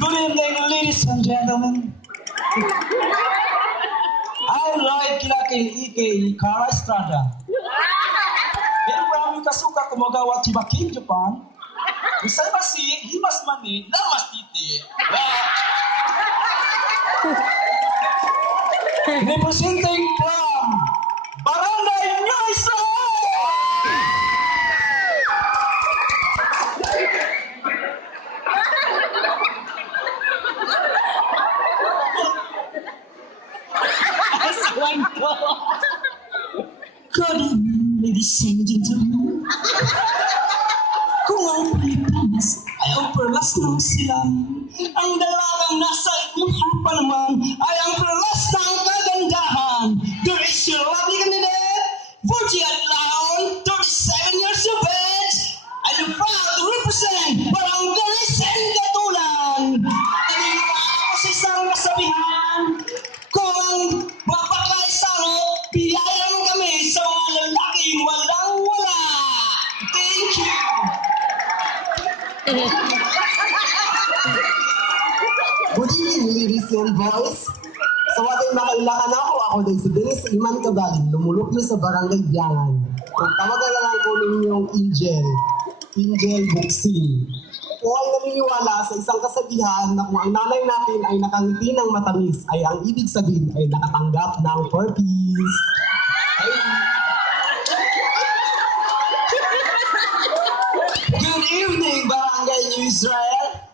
Good evening, ladies and gentlemen. I'm Lloyd Kilakil, a.k.a. Kara Estrada. Pero marami kasuka kumagawa sa Baking, Japan. Isay basi, himas mani, lamas titi. Representing from Barangay New Israel! Good evening, ladies and gentlemen. Kung ang Pilipinas ay ang perlas ng silang, ang dalagang nasa inyong lupa naman ay ang perlas ng kagandahan. There is your lovely candidate, Virgie Adlaon, 37 years of age, and I'm proud to represent Barangay Sengatulan. Naniniwala ako sa isang kasabihan, kung ang mga baklay sarot, biyaya mo kami sa mga lalaking walang-wala. Thank you. Good evening, ladies and boys. Sa wating makailangan ako din si Dennis Iman Cabalin, lumulok na sa Barangay Biangan. Kung tawagan lang ko ninyong Angel Buksing. Kung ay naniniwala sa isang kasabihan na kung ang nanay natin ay nakangiti ng matamis, ay ang ibig sabihin ay nakatanggap ng purpose. Good evening, Barangay New Israel.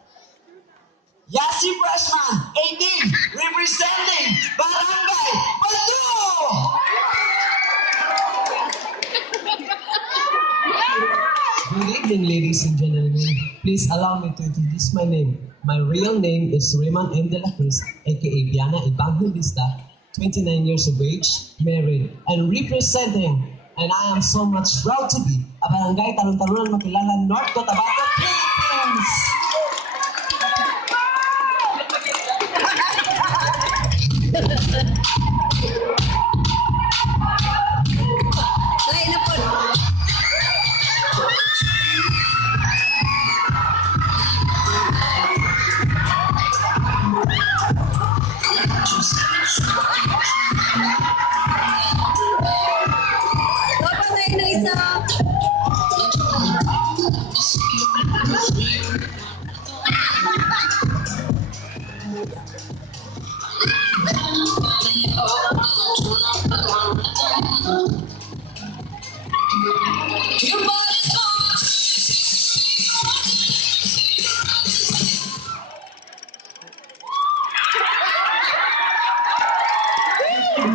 Yasi Freshman, 18, representing Barangay Batu! Good evening, ladies and gentlemen. Please allow me to introduce my name. My real name is Raymond M. De La Cruz, aka Biana Evangelista, 29 years of age, married, and representing, and I am so much proud to be, a Barangay Talon-Talunan Makilalan, North Cotabato, Philippines! Lain na po. Dapat na yun ang isa.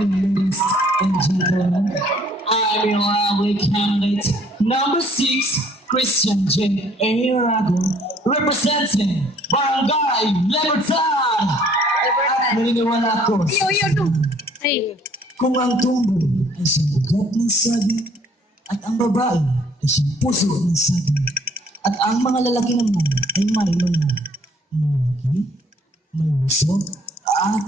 Ladies and gentlemen, I'm your lovely candidate, number 6, Christian J. Aragon, representing Barangay Libertad. At naniniwala ako kung ang tumboy ay siyang ugat ng saging at ang babae ay siyang puso ng saging at ang mga lalaki naman ay may mga puso at